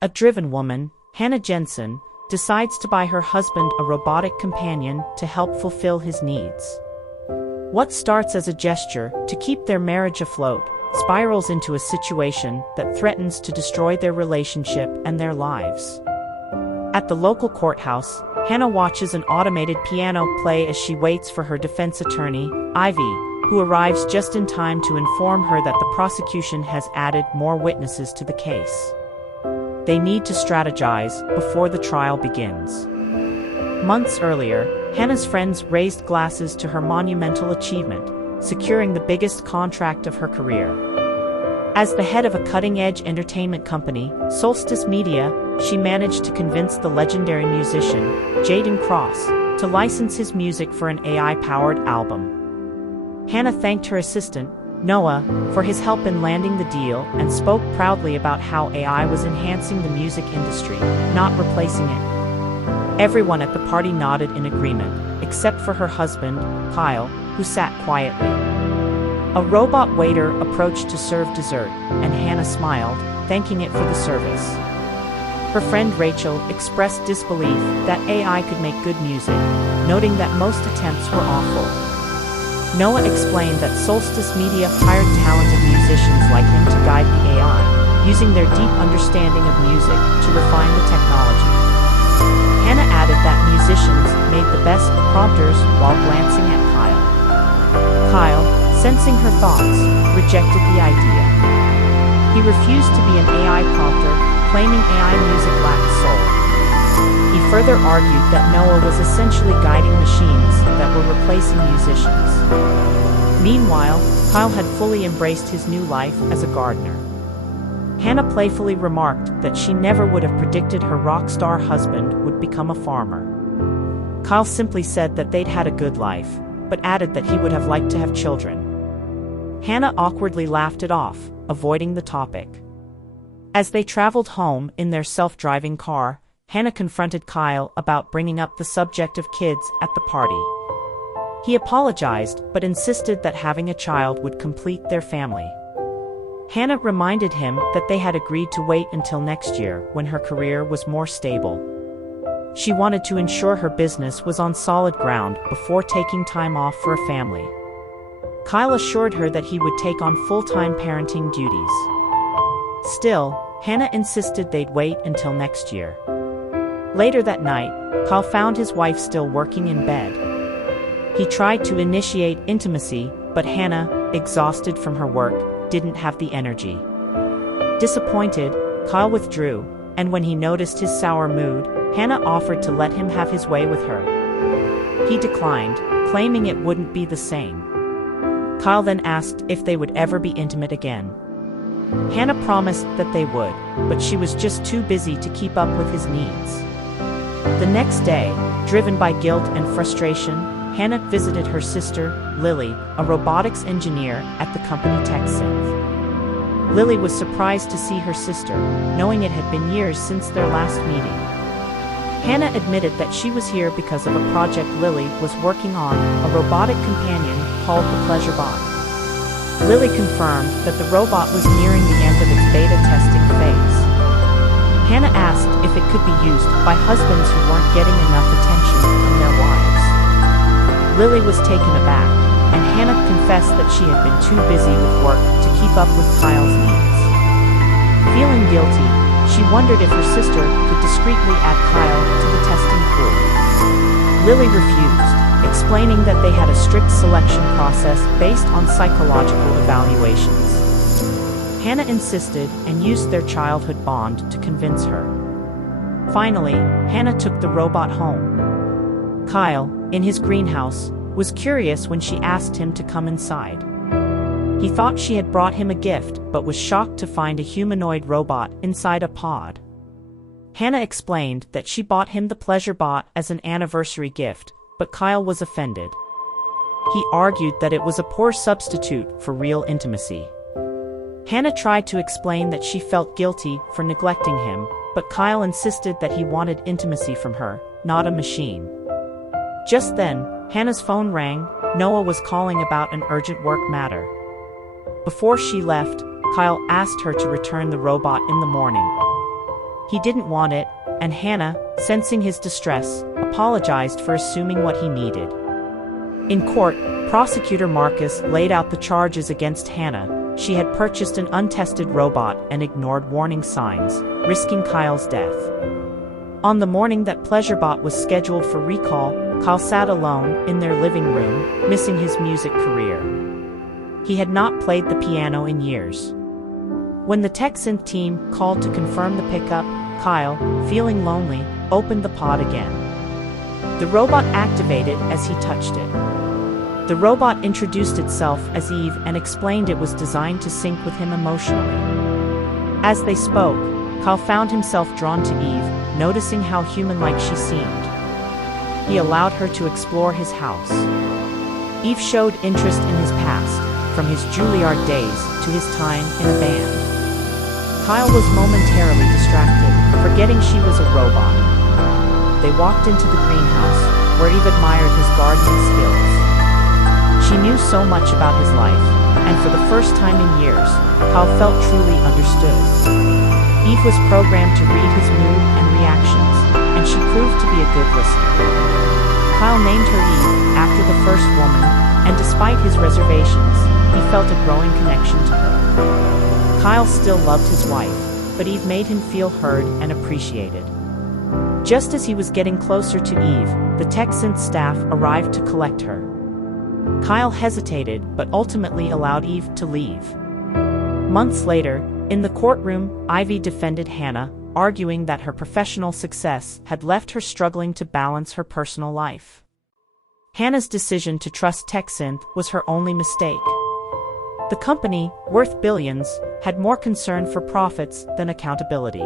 A driven woman, Hannah Jensen, decides to buy her husband a robotic companion to help fulfill his needs. What starts as a gesture to keep their marriage afloat spirals into a situation that threatens to destroy their relationship and their lives. At the local courthouse, Hannah watches an automated piano play as she waits for her defense attorney, Ivy, who arrives just in time to inform her that the prosecution has added more witnesses to the case. They need to strategize before the trial begins. Months earlier, Hannah's friends raised glasses to her monumental achievement, securing the biggest contract of her career. As the head of a cutting-edge entertainment company, Solstice Media, she managed to convince the legendary musician, Jaden Cross, to license his music for an AI-powered album. Hannah thanked her assistant, Noah, for his help in landing the deal and spoke proudly about how AI was enhancing the music industry, not replacing it. Everyone at the party nodded in agreement, except for her husband, Kyle, who sat quietly. A robot waiter approached to serve dessert, and Hannah smiled, thanking it for the service. Her friend Rachel expressed disbelief that AI could make good music, noting that most attempts were awful. Noah explained that Solstice Media hired talented musicians like him to guide the AI, using their deep understanding of music to refine the technology. Hannah added that musicians made the best prompters while glancing at Kyle. Kyle, sensing her thoughts, rejected the idea. He refused to be an AI prompter, claiming AI music lacked soul. He further argued that Noah was essentially guiding machines that were replacing musicians. Meanwhile, Kyle had fully embraced his new life as a gardener. Hannah playfully remarked that she never would have predicted her rock star husband would become a farmer. Kyle simply said that they'd had a good life, but added that he would have liked to have children. Hannah awkwardly laughed it off, avoiding the topic. As they traveled home in their self-driving car, Hannah confronted Kyle about bringing up the subject of kids at the party. He apologized, but insisted that having a child would complete their family. Hannah reminded him that they had agreed to wait until next year when her career was more stable. She wanted to ensure her business was on solid ground before taking time off for a family. Kyle assured her that he would take on full-time parenting duties. Still, Hannah insisted they'd wait until next year. Later that night, Kyle found his wife still working in bed. He tried to initiate intimacy, but Hannah, exhausted from her work, didn't have the energy. Disappointed, Kyle withdrew, and when he noticed his sour mood, Hannah offered to let him have his way with her. He declined, claiming it wouldn't be the same. Kyle then asked if they would ever be intimate again. Hannah promised that they would, but she was just too busy to keep up with his needs. The next day, driven by guilt and frustration, Hannah visited her sister, Lily, a robotics engineer at the company TechSynth. Lily was surprised to see her sister, knowing it had been years since their last meeting. Hannah admitted that she was here because of a project Lily was working on, a robotic companion called the Pleasure Bot. Lily confirmed that the robot was nearing the end of its beta testing phase. Hannah asked if it could be used by husbands who weren't getting enough attention from their wives. Lily was taken aback, and Hannah confessed that she had been too busy with work to keep up with Kyle's needs. Feeling guilty, she wondered if her sister could discreetly add Kyle to the testing pool. Lily refused, explaining that they had a strict selection process based on psychological evaluations. Hannah insisted and used their childhood bond to convince her. Finally, Hannah took the robot home. Kyle, in his greenhouse, was curious when she asked him to come inside. He thought she had brought him a gift, but was shocked to find a humanoid robot inside a pod. Hannah explained that she bought him the Pleasure Bot as an anniversary gift, but Kyle was offended. He argued that it was a poor substitute for real intimacy. Hannah tried to explain that she felt guilty for neglecting him, but Kyle insisted that he wanted intimacy from her, not a machine. Just then, Hannah's phone rang. Noah was calling about an urgent work matter. Before she left, Kyle asked her to return the robot in the morning. He didn't want it, and Hannah, sensing his distress, apologized for assuming what he needed. In court, prosecutor Marcus laid out the charges against Hannah. She had purchased an untested robot and ignored warning signs, risking Kyle's death. On the morning that Pleasurebot was scheduled for recall, Kyle sat alone in their living room, missing his music career. He had not played the piano in years. When the tech synth team called to confirm the pickup, Kyle, feeling lonely, opened the pod again. The robot activated as he touched it. The robot introduced itself as Eve and explained it was designed to sync with him emotionally. As they spoke, Kyle found himself drawn to Eve, noticing how human-like she seemed. He allowed her to explore his house. Eve showed interest in his past, from his Juilliard days to his time in a band. Kyle was momentarily distracted, forgetting she was a robot. They walked into the greenhouse, where Eve admired his gardening skills. She knew so much about his life, and for the first time in years, Kyle felt truly understood. Eve was programmed to read his mood and reactions, and she proved to be a good listener. Kyle named her Eve, after the first woman, and despite his reservations, he felt a growing connection to her. Kyle still loved his wife, but Eve made him feel heard and appreciated. Just as he was getting closer to Eve, the tech synth staff arrived to collect her. Kyle hesitated, but ultimately allowed Eve to leave. Months later, in the courtroom, Ivy defended Hannah, arguing that her professional success had left her struggling to balance her personal life. Hannah's decision to trust TechSynth was her only mistake. The company, worth billions, had more concern for profits than accountability.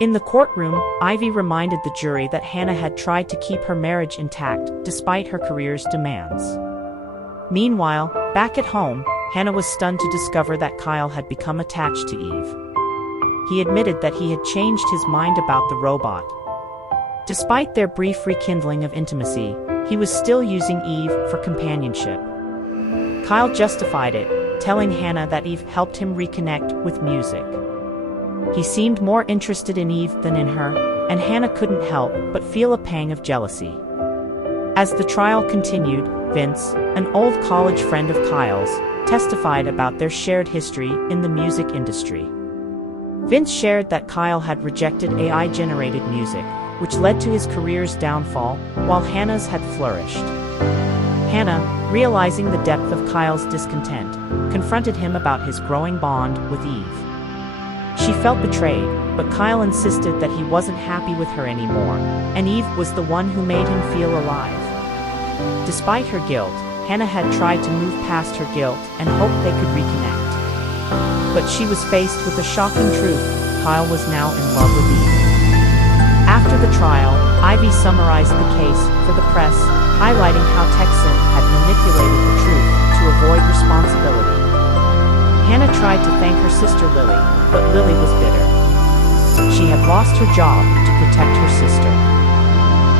In the courtroom, Ivy reminded the jury that Hannah had tried to keep her marriage intact despite her career's demands. Meanwhile, back at home, Hannah was stunned to discover that Kyle had become attached to Eve. He admitted that he had changed his mind about the robot. Despite their brief rekindling of intimacy, he was still using Eve for companionship. Kyle justified it, telling Hannah that Eve helped him reconnect with music. He seemed more interested in Eve than in her, and Hannah couldn't help but feel a pang of jealousy. As the trial continued, Vince, an old college friend of Kyle's, testified about their shared history in the music industry. Vince shared that Kyle had rejected AI-generated music, which led to his career's downfall, while Hannah's had flourished. Hannah, realizing the depth of Kyle's discontent, confronted him about his growing bond with Eve. She felt betrayed, but Kyle insisted that he wasn't happy with her anymore, and Eve was the one who made him feel alive. Despite her guilt, Hannah had tried to move past her guilt and hoped they could reconnect. But she was faced with the shocking truth: Kyle was now in love with Eve. After the trial, Ivy summarized the case for the press, highlighting how Texan had manipulated the truth to avoid responsibility. Hannah tried to thank her sister Lily, but Lily was bitter. She had lost her job to protect her sister.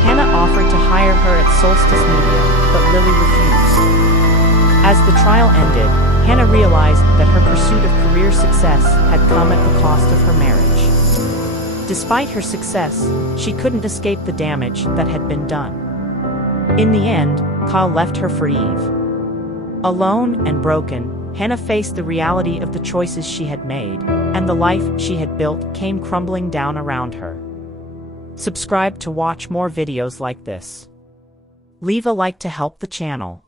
Hannah offered to hire her at Solstice Media, but Lily refused. As the trial ended, Hannah realized that her pursuit of career success had come at the cost of her marriage. Despite her success, she couldn't escape the damage that had been done. In the end, Kyle left her for Eve. Alone and broken, Hannah faced the reality of the choices she had made, and the life she had built came crumbling down around her. Subscribe to watch more videos like this. Leave a like to help the channel.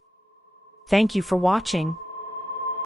Thank you for watching.